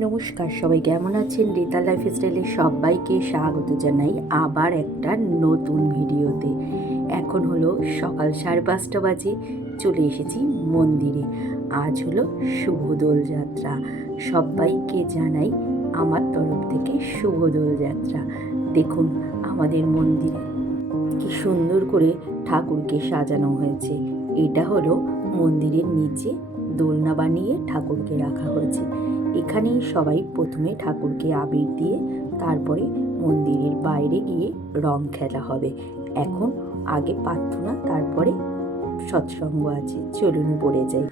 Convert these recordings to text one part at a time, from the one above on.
নমস্কার, সবাই কেমন আছেন? রিতা লাইফস্টাইলে সবাইকে স্বাগত জানাই আবার একটা নতুন ভিডিওতে। এখন হলো সকাল 5:30 বাজে, চলে এসেছি মন্দিরে। আজ হলো শুভ দোলযাত্রা। সবাইকে জানাই আমার তরফ থেকে শুভ দোলযাত্রা। দেখুন আমাদের মন্দিরে কি সুন্দর করে ঠাকুরকে সাজানো হয়েছে। এটা হলো মন্দিরের নিচে দোলনা বানিয়ে ঠাকুরকে রাখা হয়েছে। এখানেই সবাই প্রথমে ঠাকুরকে আবির দিয়ে তারপরে মন্দিরের বাইরে গিয়ে রং খেলা হবে। এখন আগে প্রার্থনা, তারপরে সৎসঙ্গ আছে। চলুন পড়ে যাই।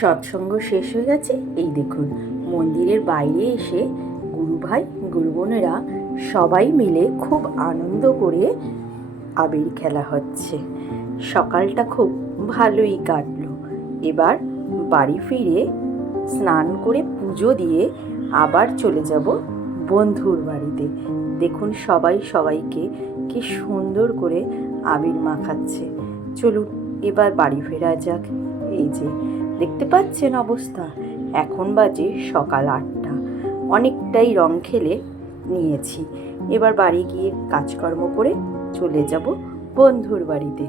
সৎসঙ্গ শেষ হয়ে গেছে। এই দেখুন মন্দিরের বাইরে এসে গুরু ভাই গুরু বোনেরা সবাই মিলে খুব আনন্দ করে আবির খেলা হচ্ছে। সকালটা খুব ভালোই কাটলো। এবার বাড়ি ফিরে স্নান করে পুজো দিয়ে আবার চলে যাব বন্ধুর বাড়িতে। দেখুন সবাই সবাইকে কি সুন্দর করে আবির মাখাচ্ছে। চলুন এবার বাড়ি ফেরা যাক। এই যে দেখতে পাচ্ছেন অবস্থা, এখন বাজে সকাল 8টা। অনেকটাই রং খেলে নিয়েছি। এবার বাড়ি গিয়ে কাজকর্ম করে চলে যাব বন্ধুর বাড়িতে।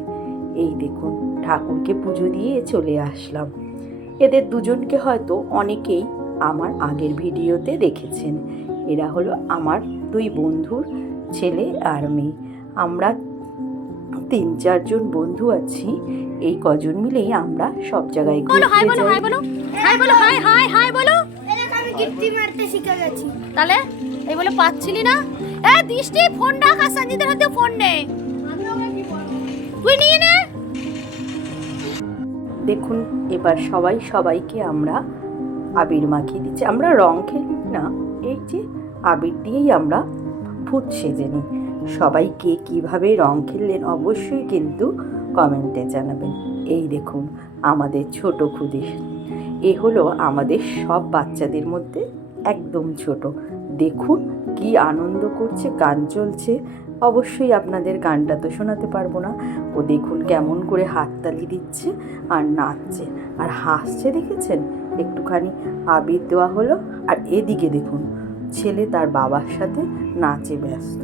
এই দেখুন ঠাকুরকে পুজো দিয়ে চলে আসলাম। এদের দুজনকে হয়তো অনেকেই আমার আগের ভিডিওতে দেখেছেন। এরা হলো আমার দুই বন্ধুর ছেলে আর মেয়ে। আমরা 3-4 জন বন্ধু আছি। এই কজন মিলেই আমরা সব জায়গায় ঘুরতে যাই। তাহলে এই বলে পাচ্ছিলি না? দৃষ্টি ফোন রাখ, আর সঞ্জিতের হাতে ফোন নে, তুই নিয়ে নে। দেখুন এবার সবাই সবাইকে আমরা আবির মাখিয়ে দিচ্ছি। আমরা রং খেলি না, এই যে আবির দিয়েই আমরা ভূত সেজে নিই। সবাইকে কিভাবে রং খেললেন অবশ্যই কিন্তু কমেন্টে জানাবেন। এই দেখুন আমাদের ছোট খুদি, এ হলো আমাদের সব বাচ্চাদের মধ্যে একদম ছোট। দেখুন কি আনন্দ করছে, গান চলছে। অবশ্যই আপনাদের গানটা তো শোনাতে পারবো না। ও দেখুন কেমন করে হাততালি দিচ্ছে আর নাচছে আর হাসছে, দেখেছেন? একটুখানি আবির দেওয়া হলো আর এদিকে দেখুন ছেলে তার বাবার সাথে নাচে ব্যস্ত।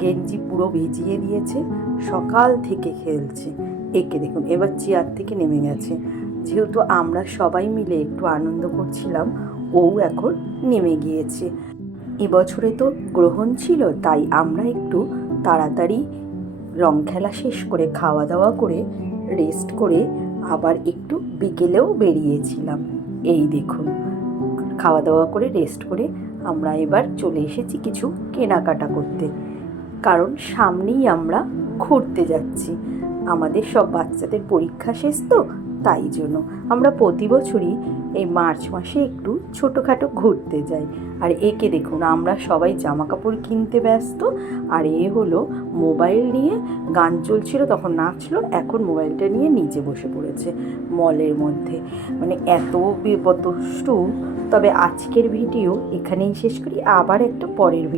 গেঞ্জি পুরো ভিজিয়ে দিয়েছে, সকাল থেকে খেলছে। একে দেখুন এবার চেয়ার থেকে নেমে গেছে। যেহেতু আমরা সবাই মিলে একটু আনন্দ করছিলাম, ও এখন নেমে গিয়েছে। এবছরে তো গ্রহণ ছিল, তাই আমরা একটু তাড়াতাড়ি রং খেলা শেষ করে খাওয়া দাওয়া করে রেস্ট করে আবার একটু বিকেলেও বেরিয়েছিলাম। এই দেখুন খাওয়া দাওয়া করে রেস্ট করে আমরা এবার চলে এসেছি কিছু কেনাকাটা করতে, কারণ সামনেই আমরা ঘুরতে যাচ্ছি। আমাদের সব বাচ্চাদের পরীক্ষা শেষ তো, তাই জন্য আমরা প্রতি বছরই এই মার্চ মাসে একটু ছোটোখাটো ঘুরতে যাই। আর একে দেখুন আমরা সবাই জামা কাপড় কিনতে ব্যস্ত, আর এ হলো মোবাইল নিয়ে, গান চলছিল তখন নাচলো, এখন মোবাইলটা নিয়ে নিচে বসে পড়েছে মলের মধ্যে। মানে এত বিপদষ্ট। তবে আজকের ভিডিও এখানেই শেষ করি, আবার একটা পরের ভিডিও